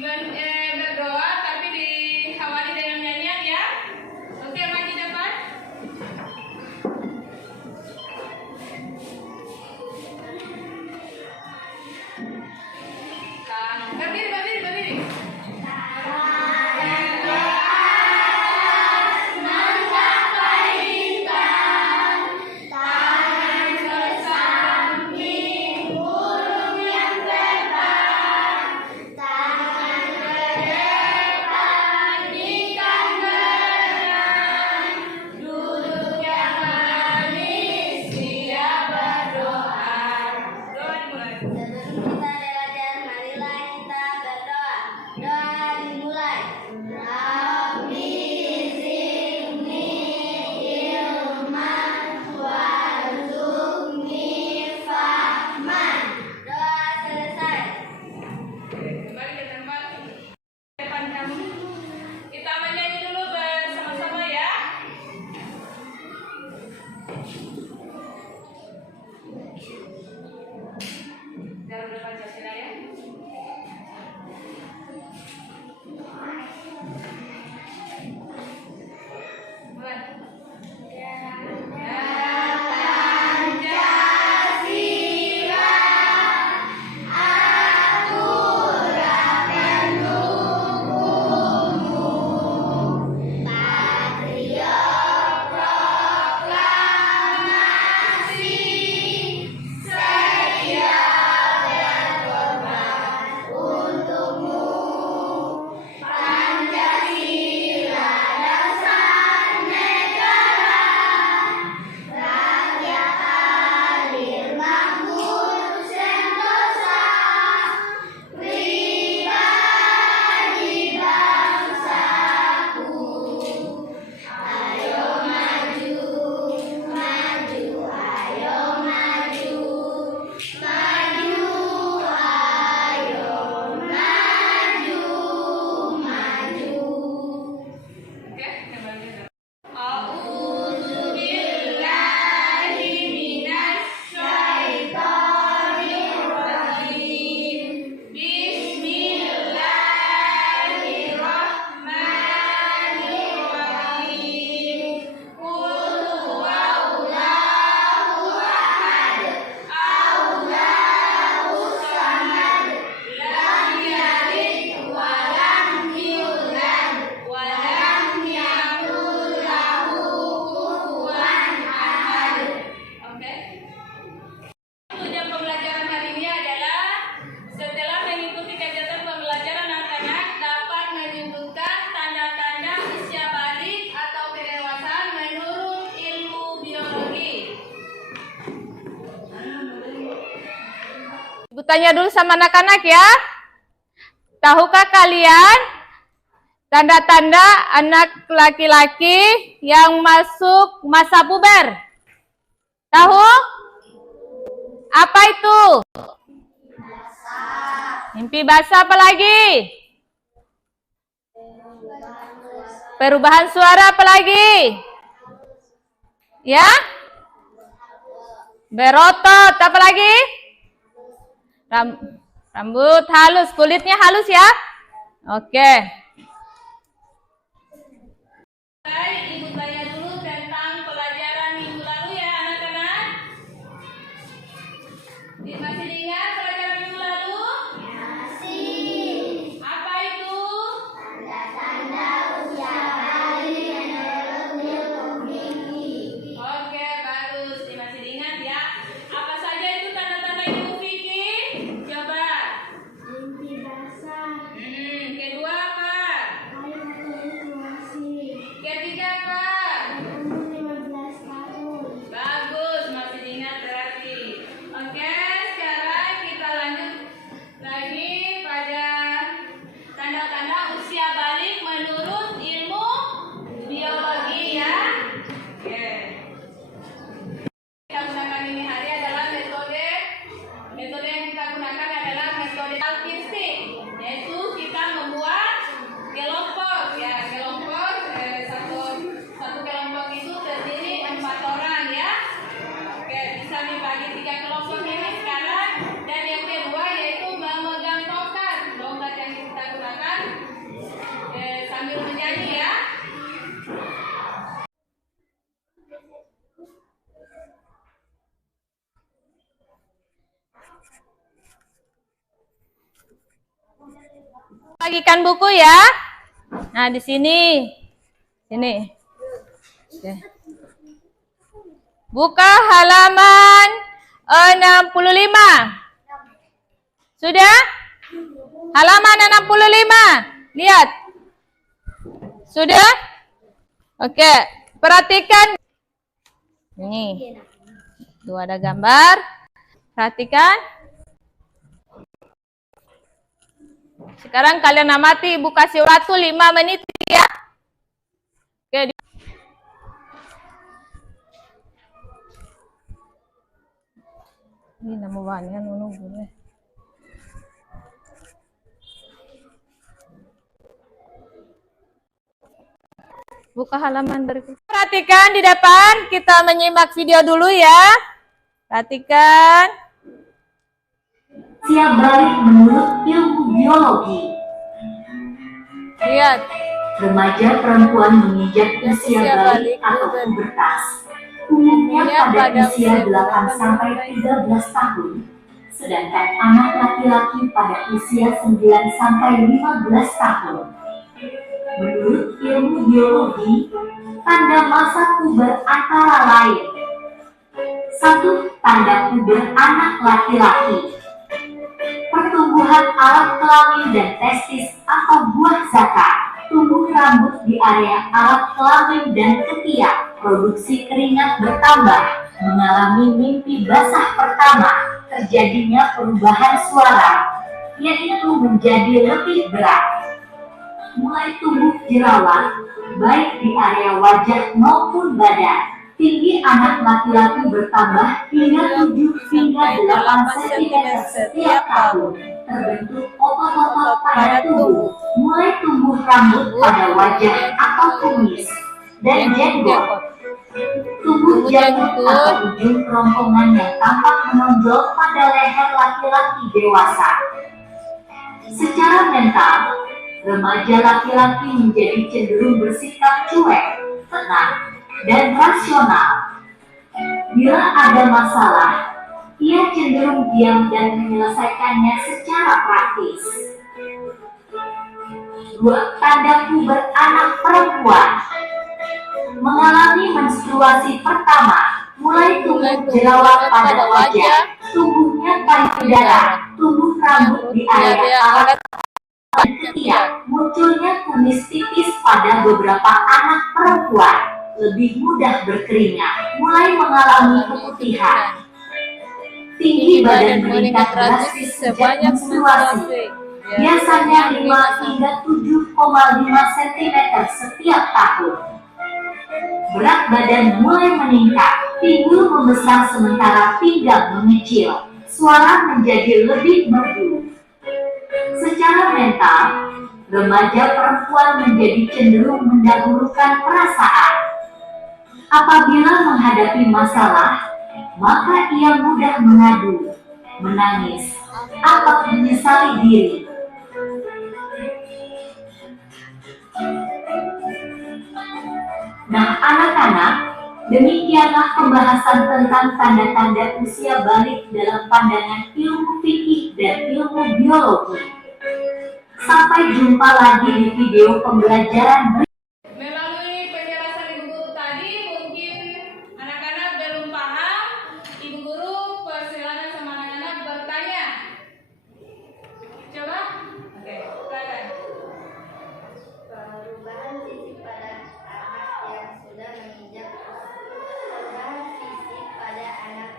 berdoa tapi diawali dengan nyanyian ya. Oke, maju depan. Berdiri. Ibu tanya dulu sama anak-anak ya. Tahukah kalian tanda-tanda anak laki-laki yang masuk masa puber? Tahu? Apa itu? Mimpi basah, apa lagi? Perubahan suara, apa lagi? Ya? Berotot, apa lagi? Rambut halus, kulitnya halus ya. Oke. Ibu tanya dulu tentang pelajaran minggu lalu ya anak-anak. Masih diingat pelajaran minggu lalu? Masih. Apa itu? Tanda-tanda usia bayi menurut Newton Vicky. Oke, bagus. Masih diingat ya. Apa saja itu tanda-tanda Ibu Vicky? Coba. Mimpi basah. Kedua apa? Ketiga apa? 15 tahun. Bagus, masih diingat berarti. Oke, sekarang kita lanjut lagi pada tanda-tanda usia balik menurut ilmu biologi ya. Oke. Kita gunakan ini hari adalah metode yang kita gunakan adalah metode alkistik, yaitu kita membuat kelompok ya, satu kelompok itu terdiri 4 orang ya. Oke, bisa dibagi 3 kelompok ini sekarang. Dan yang kedua yaitu memegang tongkat yang kita gunakan Bagikan buku ya. Nah, di sini. Sini. Oke. Buka halaman 65. Sudah? Halaman 65. Lihat. Sudah? Oke. Perhatikan. Ini. Tuh ada gambar. Perhatikan. Sekarang kalian amati, Ibu kasih waktu 5 menit ya. Oke. Ini nama bahannya nunggu deh. Buka halaman berikut. Perhatikan di depan, kita menyimak video dulu ya. Perhatikan. Usia balik menurut ilmu biologi. Lihat. Remaja perempuan menginjak usia balik atau pubertas. Umumnya pada usia 8 sampai 13 tahun. Sedangkan anak laki-laki pada usia 9 sampai 15 tahun. Menurut ilmu biologi, tanda masa puber antara lain. 1. Tanda puber anak laki-laki. Pertumbuhan alat kelamin dan testis atau buah zakar. Tumbuh rambut di area alat kelamin dan ketiak. Produksi keringat bertambah. Mengalami mimpi basah pertama. Terjadinya perubahan suara, yaitu menjadi lebih berat. Mulai tumbuh jerawat, baik di area wajah maupun badan. Tinggi anak laki-laki bertambah hingga 7 hingga 8 cm setiap tahun. Terbentuk otot-otot pada tubuh. Mulai tumbuh rambut pada wajah atau kumis dan jenggot. Tubuh janggut atau ujung kerongkongan yang tampak menonjol pada leher laki-laki dewasa. Secara mental, remaja laki-laki menjadi cenderung bersikap cuek, tenang, dan rasional. Bila ada masalah, ia cenderung diam dan menyelesaikannya secara praktis. 2. Tanda puber anak perempuan. Mengalami menstruasi pertama, mulai tumbuh jerawat pada wajah, tubuhnya payudara, tumbuh rambut di area alat dan ketiak, munculnya kumis tipis pada beberapa anak perempuan, lebih mudah berkeringat, mulai mengalami keputihan. Tinggi badan meningkat drastis sejak menstruasi, biasanya 5 hingga 7,5 cm setiap tahun. Berat badan mulai meningkat, pinggul membesar sementara pinggang mengecil, suara menjadi lebih merdu. Secara mental, remaja perempuan menjadi cenderung mendahulukan perasaan. Apabila menghadapi masalah, maka ia mudah mengadu, menangis, atau menyesali diri. Nah, anak-anak, demikianlah pembahasan tentang tanda-tanda usia balik dalam pandangan ilmu fikih dan ilmu biologi. Sampai jumpa lagi di video pembelajaran berikutnya. Melalui penjelasan Ibu Guru tadi, mungkin anak-anak belum paham. Ibu Guru persilakan sama anak-anak bertanya. Coba? Oke, silakan. Perubahan fisik pada anak yang sudah menginjak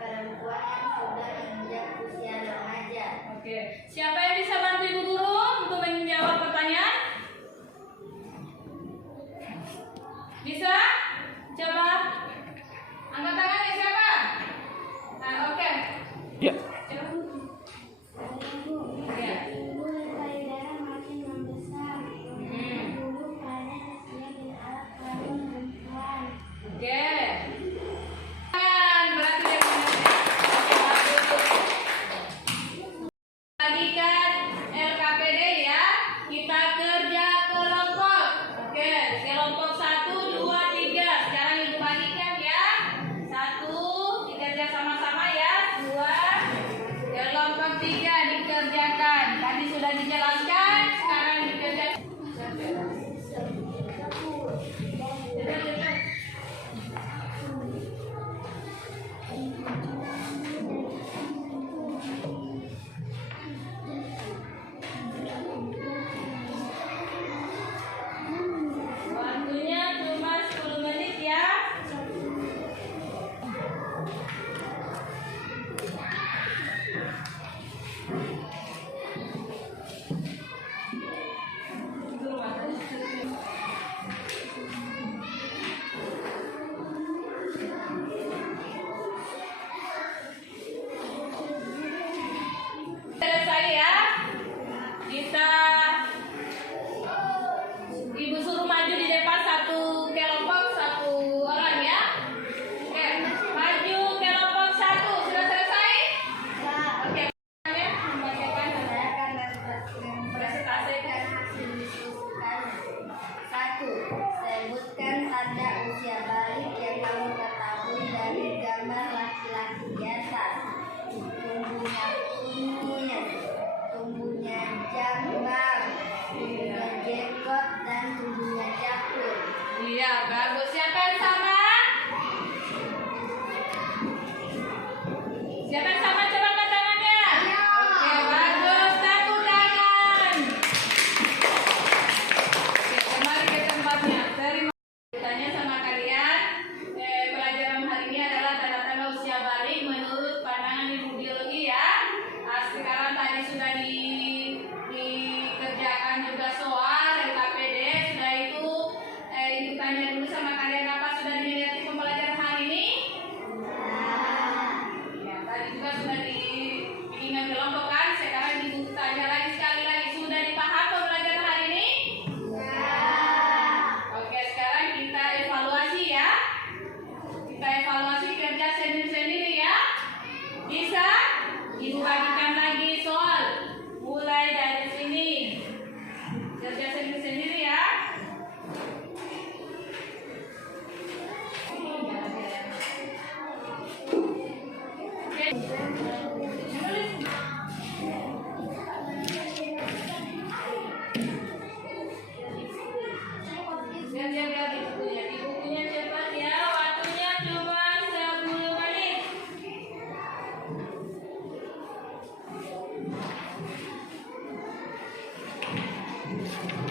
perempuan yang sudah menginjak usia remaja. Oke, siapa yang bisa bantu Ibu Guru untuk menjawab pertanyaan?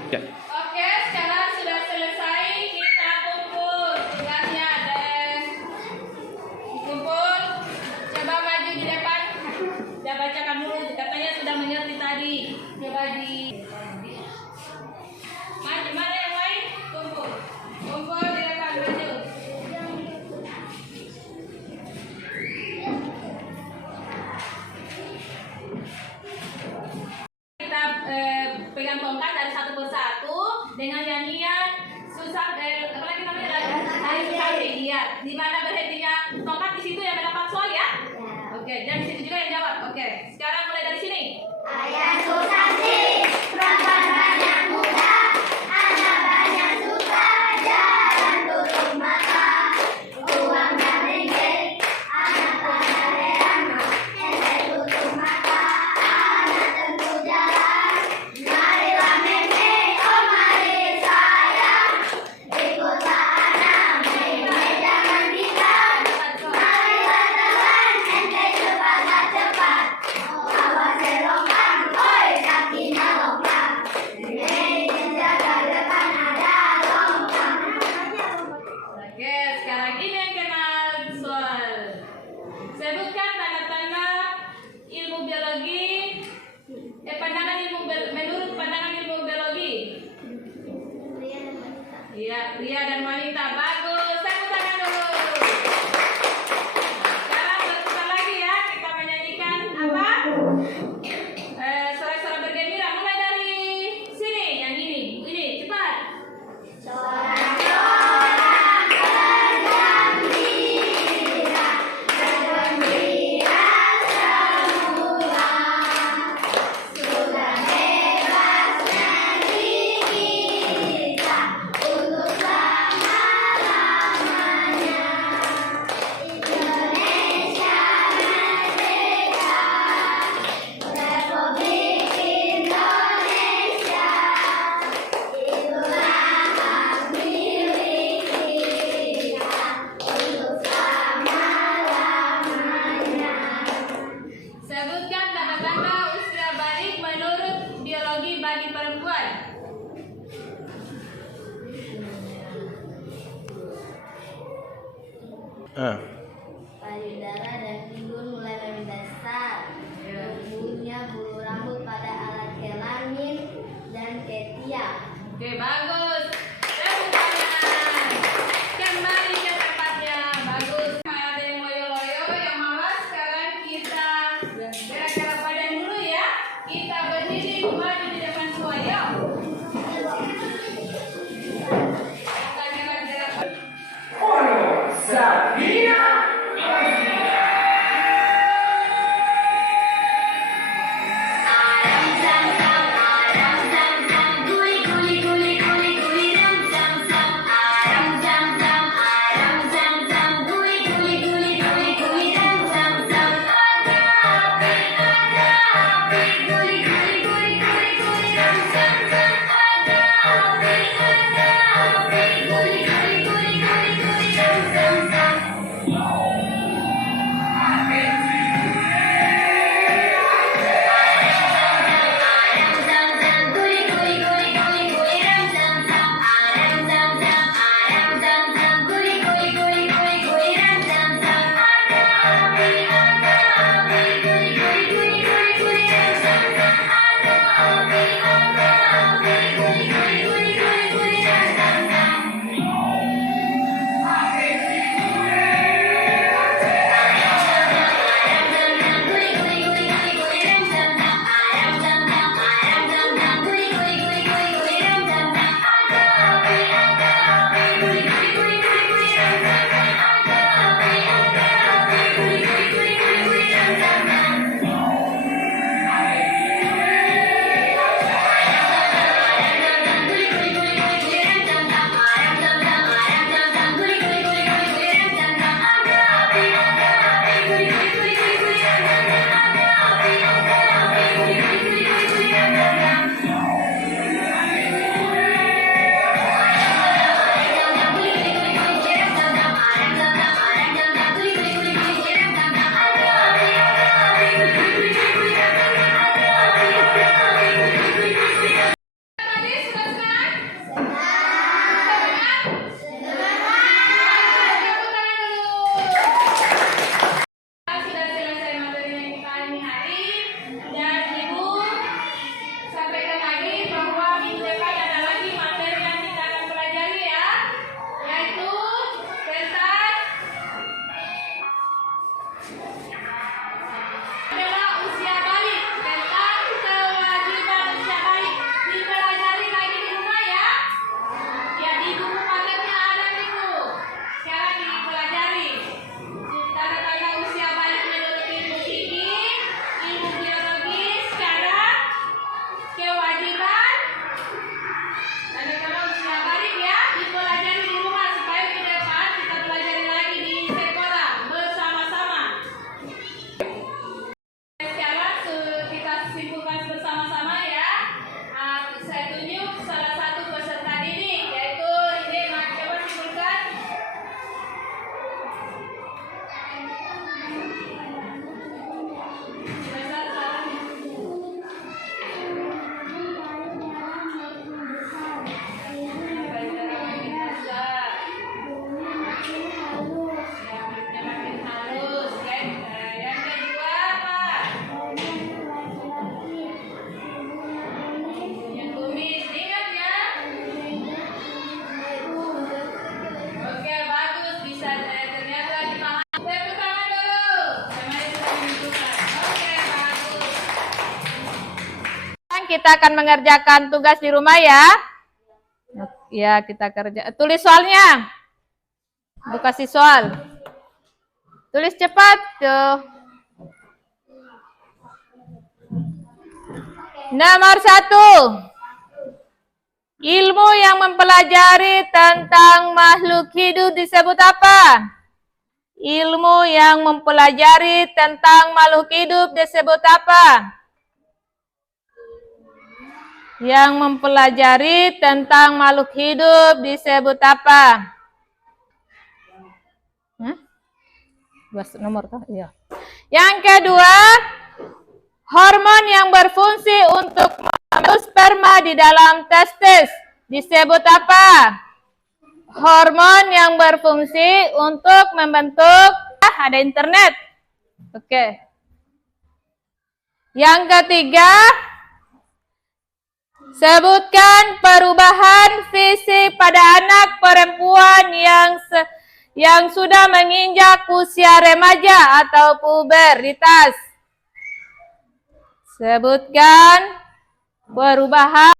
Ya. Oke, sekarang sudah selesai, kita kumpul tugasnya dan kumpul. Coba maju di depan. Saya bacakan dulu, katanya sudah mengerti tadi. Coba di maju, mana yang lain? Kumpul, kumpul di depan, maju. Kita pegang tongkat dari satu persatu dengan nyanyian susah apa lagi namanya iya. Di mana berhentinya tongkat di situ yang mendapat soal ya. Oke, dan di situ juga yang jawab. Oke, sekarang mulai dari sini. Ayah Susanti, perempuan banyak muda, anak banyak suka, jalan tutup mata, uang dan ringgit, anak pada heran, ente tutup mata, anak tentu jalan, marilah meme, oh mari sayang, ikutlah anak, meme jangan bilang, marilah telan, ente cepatlah cepat, awas selokan, oi kakinya lompat, jaga depan ada lompat. Oke, sekarang ini yang kena soal. Sebutkan tanda-tanda ilmu biologi. Menurut pandangan ilmu biologi. Iya, pria dan wanita. Bagus. Tepuk tangan dulu. Sekarang berputar lagi ya. Kita menyanyikan apa? Suara-suara bergembira. Mulai dari sini. Yang ini. Ini, cepat. Sorak-sorak bergembira, bergembira semua. Sudah bebas negeri kita untuk selama-lamanya. Indonesia merdeka, Republik Indonesia. Itulah hak milik kita untuk selama-lamanya. Sebutkan tanda-tanda usia balik menurut biologi bagi perempuan. Payudara dan pinggul mulai membesar. Tumbuhnya bulu rambut pada alat kelamin dan ketiak. Oke, bagus. Tepuk tangan. Kembali ke tempatnya. Bagus. Ada yang loyo-loyo, yang malas. Sekarang kita gerak-gerak badan dulu ya. Kita berdiri maju di depan semua. Yuk. Kita gerak-gerak. Aram zam zam, guli guli guli guli kita akan mengerjakan tugas di rumah ya. Ya, kita kerja. Tulis soalnya. Bu kasih soal. Tulis cepat tuh. Nomor 1. Ilmu yang mempelajari tentang makhluk hidup disebut apa? Ilmu yang mempelajari tentang makhluk hidup disebut apa? Yang mempelajari tentang makhluk hidup disebut apa? Nomor tuh, iya. Yang kedua, hormon yang berfungsi untuk membentuk sperma di dalam testis disebut apa? Hormon yang berfungsi untuk membentuk ada internet. Oke. Yang ketiga, sebutkan perubahan fisik pada anak perempuan yang sudah menginjak usia remaja atau pubertas. Sebutkan perubahan